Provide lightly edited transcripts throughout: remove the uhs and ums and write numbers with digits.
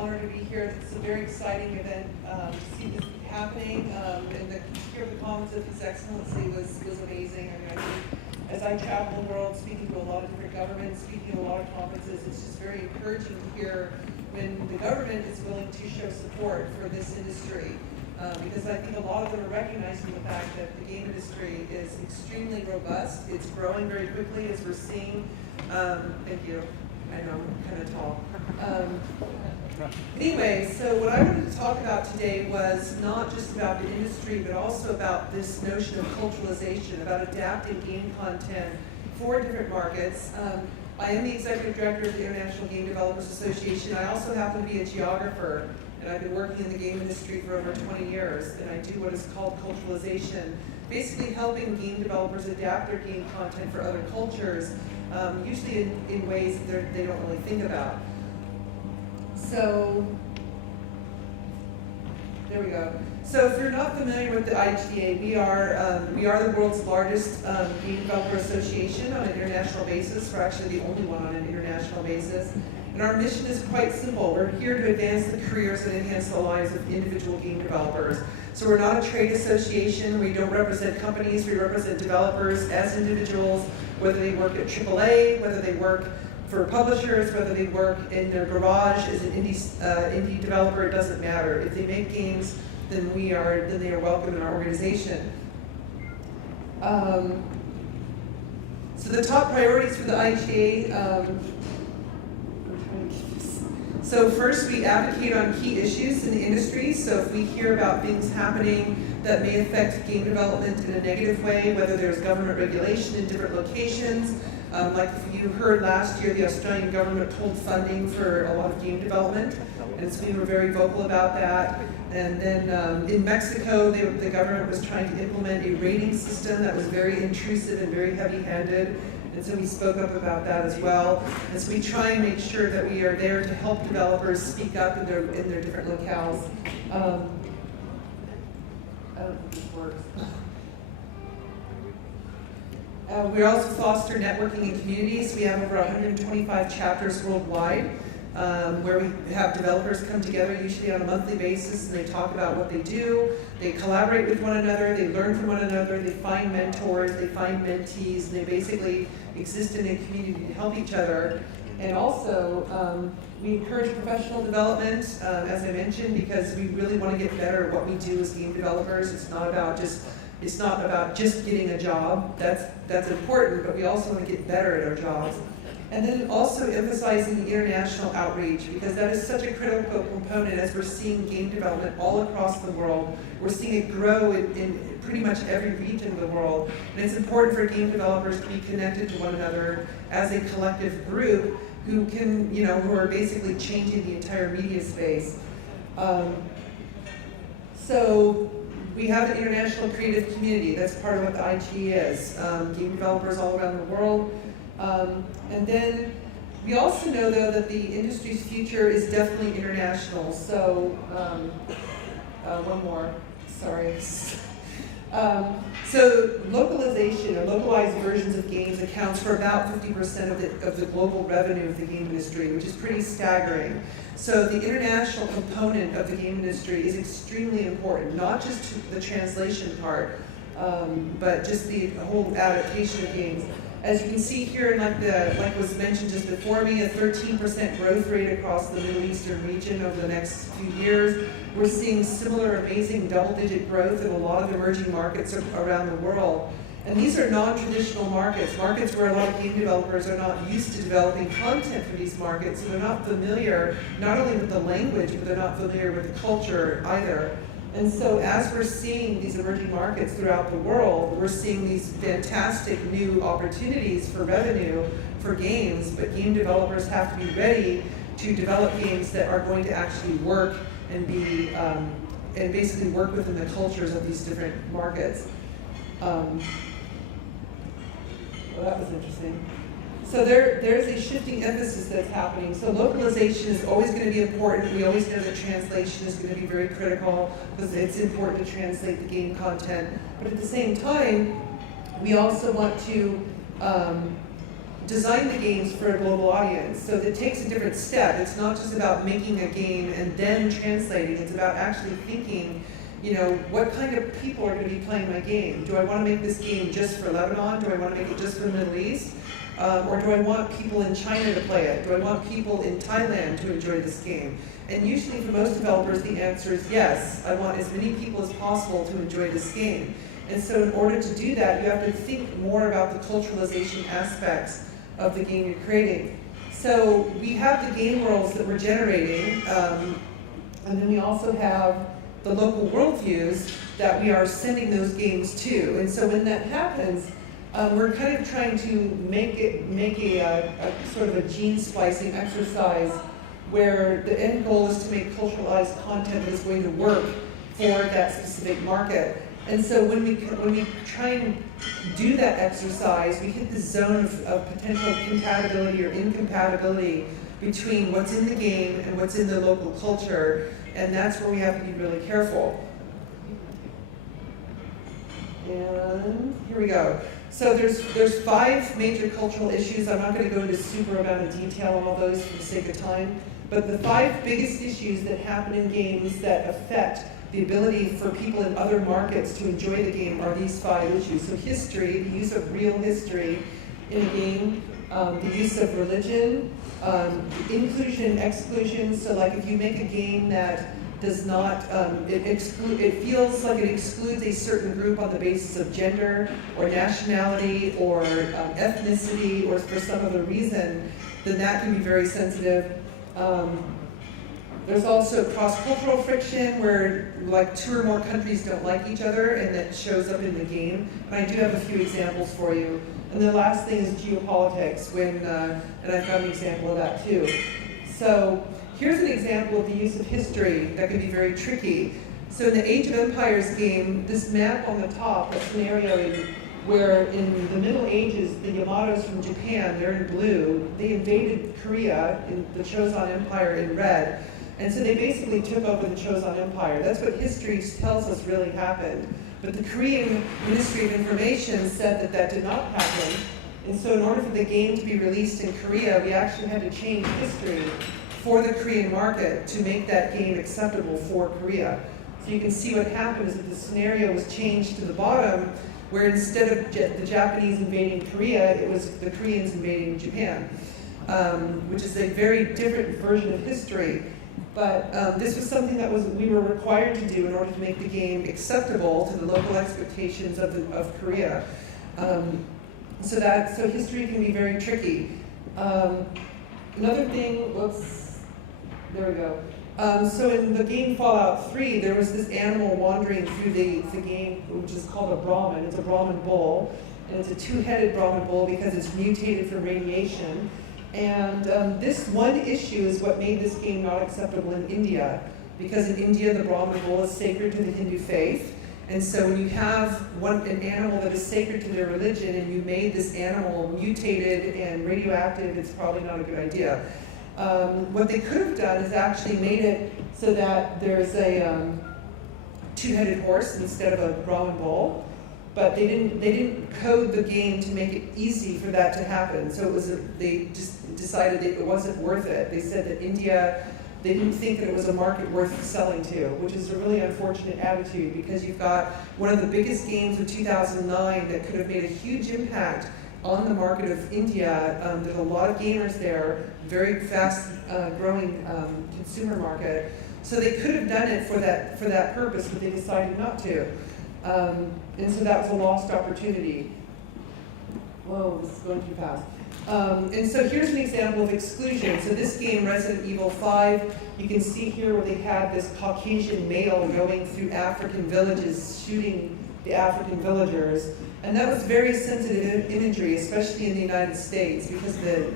honor to be here. It's a very exciting event to see this happening, and to hear the comments of His Excellency was amazing. I mean, I think as I travel the world, speaking to a lot of different governments, speaking at a lot of conferences, it's just very encouraging to hear when the government is willing to show support for this industry. Because I think a lot of them are recognizing the fact that the game industry is extremely robust. It's growing very quickly, as we're seeing. Thank you. I know I'm kind of tall. Anyway, so what I wanted to talk about today was not just about the industry, but also about this notion of culturalization, about adapting game content for different markets. I am the executive director of the International Game Developers Association. I also happen to be a geographer, and I've been working in the game industry for over 20 years, and I do what is called culturalization, basically helping game developers adapt their game content for other cultures, usually in ways that they don't really think about. So, there we go. So if you're not familiar with the IGDA, we are the world's largest game developer association on an international basis. We're actually the only one on an international basis. And our mission is quite simple. We're here to advance the careers and enhance the lives of individual game developers. So we're not a trade association. We don't represent companies. We represent developers as individuals, whether they work at AAA, whether they work for publishers, whether they work in their garage as an indie developer. It doesn't matter. If they make games, then they are welcome in our organization. So the top priorities for the IGA. So first, we advocate on key issues in the industry. So if we hear about things happening that may affect game development in a negative way, whether there's government regulation in different locations, like you heard last year, the Australian government pulled funding for a lot of game development, and so we were very vocal about that. And then in Mexico, the government was trying to implement a rating system that was very intrusive and very heavy-handed. And so we spoke up about that as well. And so we try and make sure that we are there to help developers speak up in their different locales. I don't think this works. We also foster networking in communities. We have over 125 chapters worldwide, where we have developers come together usually on a monthly basis, and they talk about what they do. They collaborate with one another, they learn from one another, they find mentors, they find mentees, and they basically exist in a community to help each other. And also, we encourage professional development, as I mentioned, because we really want to get better at what we do as game developers. It's not about just getting a job. That's important, but we also want to get better at our jobs. And then also emphasizing the international outreach, because that is such a critical component as we're seeing game development all across the world. We're seeing it grow in pretty much every region of the world. And it's important for game developers to be connected to one another as a collective group who who are basically changing the entire media space. So we have an international creative community. That's part of what the IG is. Game developers all around the world. And then we also know, though, that the industry's future is definitely international. So, one more, sorry. So localization or localized versions of games accounts for about 50% of the global revenue of the game industry, which is pretty staggering. So the international component of the game industry is extremely important, not just the translation part, but just the whole adaptation of games. As you can see here, like was mentioned just before me, a 13% growth rate across the Middle Eastern region over the next few years. We're seeing similar amazing double-digit growth in a lot of emerging markets around the world. And these are non-traditional markets where a lot of game developers are not used to developing content for these markets, so they're not familiar not only with the language, but they're not familiar with the culture either. And so as we're seeing these emerging markets throughout the world, we're seeing these fantastic new opportunities for revenue for games, but game developers have to be ready to develop games that are going to actually work and be, and basically work within the cultures of these different markets. Well, that was interesting. So there's a shifting emphasis that's happening. So localization is always going to be important. We always know that translation is going to be very critical because it's important to translate the game content. But at the same time, we also want to design the games for a global audience. So it takes a different step. It's not just about making a game and then translating. It's about actually thinking, you know, what kind of people are going to be playing my game? Do I want to make this game just for Lebanon? Do I want to make it just for the Middle East? Or do I want people in China to play it? Do I want people in Thailand to enjoy this game? And usually for most developers, the answer is yes. I want as many people as possible to enjoy this game. And so in order to do that, you have to think more about the culturalization aspects of the game you're creating. So we have the game worlds that we're generating, and then we also have the local worldviews that we are sending those games to. And so when that happens, we're kind of trying to make a sort of a gene splicing exercise where the end goal is to make culturalized content that is going to work for that specific market. And so when we try and do that exercise, we hit the zone of potential compatibility or incompatibility between what's in the game and what's in the local culture, and that's where we have to be really careful. And here we go. So there's 5 major cultural issues. I'm not going to go into super amount of detail on all those for the sake of time, but the 5 biggest issues that happen in games that affect the ability for people in other markets to enjoy the game are these 5 issues. So history, the use of real history in a game, the use of religion, inclusion and exclusion. So like if you make a game that does not, it feels like it excludes a certain group on the basis of gender or nationality or ethnicity or for some other reason, then that can be very sensitive. There's also cross-cultural friction where like 2 or more countries don't like each other and that shows up in the game. And I do have a few examples for you. And the last thing is geopolitics, and I've got an example of that too. So here's an example of the use of history that can be very tricky. So in the Age of Empires game, this map on the top, a scenario where in the Middle Ages, the Yamatos from Japan, they're in blue, they invaded Korea in the Choson Empire in red. And so they basically took over the Choson Empire. That's what history tells us really happened. But the Korean Ministry of Information said that that did not happen. And so in order for the game to be released in Korea, we actually had to change history for the Korean market to make that game acceptable for Korea. So you can see what happened is that the scenario was changed to the bottom, where instead of the Japanese invading Korea, it was the Koreans invading Japan, which is a very different version of history. But this was something that we were required to do in order to make the game acceptable to the local expectations of Korea. So history can be very tricky. Another thing, there we go. So in the game Fallout 3, there was this animal wandering through the game, which is called a Brahmin. It's a Brahmin bull, and it's a 2-headed Brahmin bull because it's mutated from radiation. And this one issue is what made this game not acceptable in India, because in India the Brahmin bull is sacred to the Hindu faith. And so when you have an animal that is sacred to their religion and you made this animal mutated and radioactive, it's probably not a good idea. What they could have done is actually made it so that there's a 2-headed horse instead of a Brahmin bull. But they didn't code the game to make it easy for that to happen. So they just decided it wasn't worth it. They said that India, they didn't think that it was a market worth selling to, which is a really unfortunate attitude because you've got one of the biggest games of 2009 that could have made a huge impact on the market of India. There's a lot of gamers there, very fast growing consumer market. So they could have done it for that purpose, but they decided not to. And so that was a lost opportunity. Whoa, this is going too fast. And so here's an example of exclusion. So this game, Resident Evil 5, you can see here where they had this Caucasian male going through African villages, shooting the African villagers. And that was very sensitive imagery, especially in the United States, because the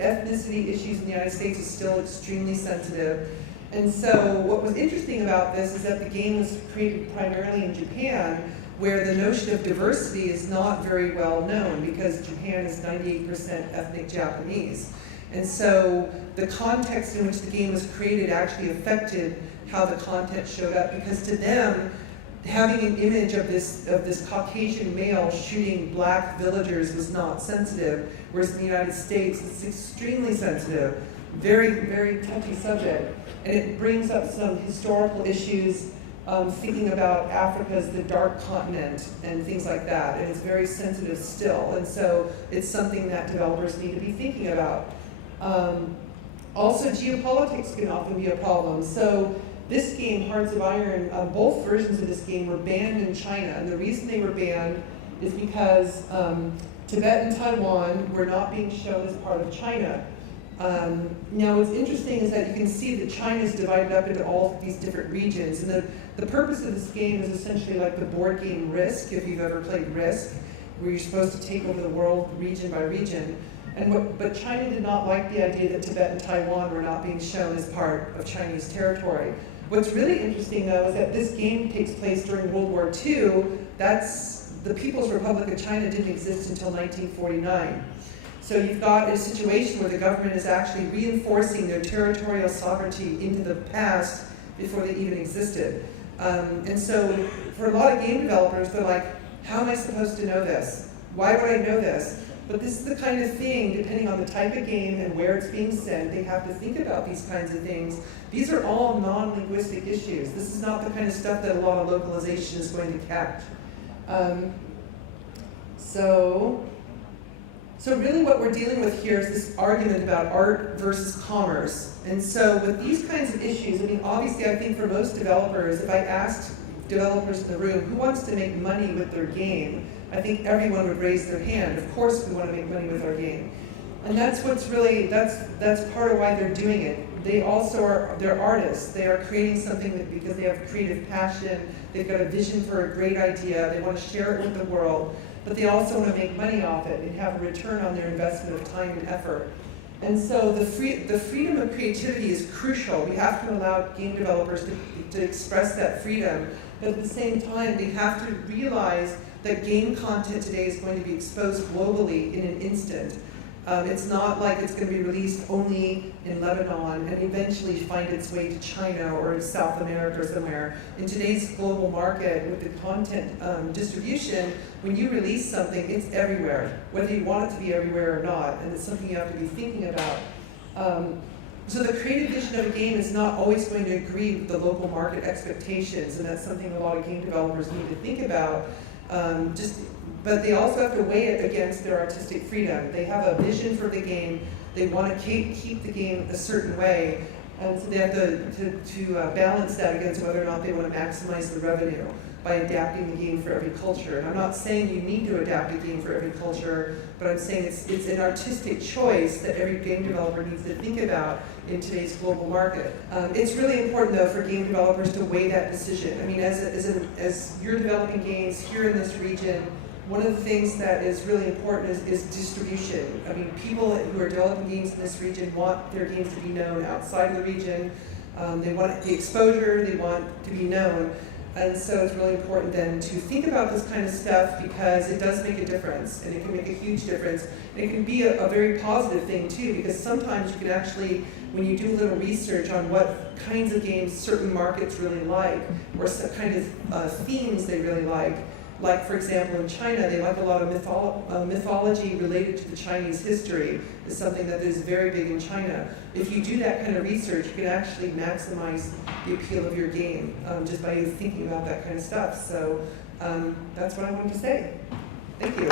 ethnicity issues in the United States is still extremely sensitive. And so what was interesting about this is that the game was created primarily in Japan, where the notion of diversity is not very well known because Japan is 98% ethnic Japanese. And so the context in which the game was created actually affected how the content showed up, because to them, having an image of this Caucasian male shooting black villagers was not sensitive, whereas in the United States it's extremely sensitive, very, very touchy subject. And it brings up some historical issues, thinking about Africa as the dark continent and things like that, and it's very sensitive still. And so it's something that developers need to be thinking about. Also, geopolitics can often be a problem. So this game, Hearts of Iron, both versions of this game were banned in China, and the reason they were banned is because Tibet and Taiwan were not being shown as part of China. Now what's interesting is that you can see that China is divided up into all of these different regions, and the purpose of this game is essentially like the board game Risk, if you've ever played Risk, where you're supposed to take over the world region by region. But China did not like the idea that Tibet and Taiwan were not being shown as part of Chinese territory. What's really interesting, though, is that this game takes place during World War II. The People's Republic of China didn't exist until 1949. So you've got a situation where the government is actually reinforcing their territorial sovereignty into the past before they even existed. And so for a lot of game developers, they're like, how am I supposed to know this? Why would I know this? But this is the kind of thing, depending on the type of game and where it's being sent, they have to think about these kinds of things. These are all non-linguistic issues. This is not the kind of stuff that a lot of localization is going to catch. So really what we're dealing with here is this argument about art versus commerce. And so with these kinds of issues, I mean, obviously I think for most developers, if I asked developers in the room who wants to make money with their game, I think everyone would raise their hand. Of course we want to make money with our game. And that's what's really, that's part of why they're doing it. They also they're artists. They are creating something because they have creative passion, they've got a vision for a great idea, they want to share it with the world, but they also want to make money off it and have a return on their investment of time and effort. And so the freedom of creativity is crucial. We have to allow game developers to express that freedom, but at the same time they have to realize that game content today is going to be exposed globally in an instant. It's not like it's going to be released only in Lebanon and eventually find its way to China or in South America or somewhere. In today's global market with the content distribution, when you release something, it's everywhere, whether you want it to be everywhere or not, and it's something you have to be thinking about. So the creative vision of a game is not always going to agree with the local market expectations, and that's something a lot of game developers need to think about. But they also have to weigh it against their artistic freedom. They have a vision for the game. They want to keep the game a certain way, and so they have to balance that against whether or not they want to maximize the revenue by adapting the game for every culture. And I'm not saying you need to adapt a game for every culture, but I'm saying it's an artistic choice that every game developer needs to think about in today's global market. It's really important, though, for game developers to weigh that decision. I mean, as you're developing games here in this region, one of the things that is really important is distribution. I mean, people who are developing games in this region want their games to be known outside of the region. They want the exposure, they want to be known. And so it's really important then to think about this kind of stuff because it does make a difference, and it can make a huge difference. And it can be a very positive thing too, because sometimes you can actually, when you do a little research on what kinds of games certain markets really like, or some kind of themes they really like for example in China, they like a lot of mythology related to the Chinese history is something that is very big in China. If you do that kind of research, you can actually maximize the appeal of your game just by thinking about that kind of stuff. So that's what I wanted to say. Thank you.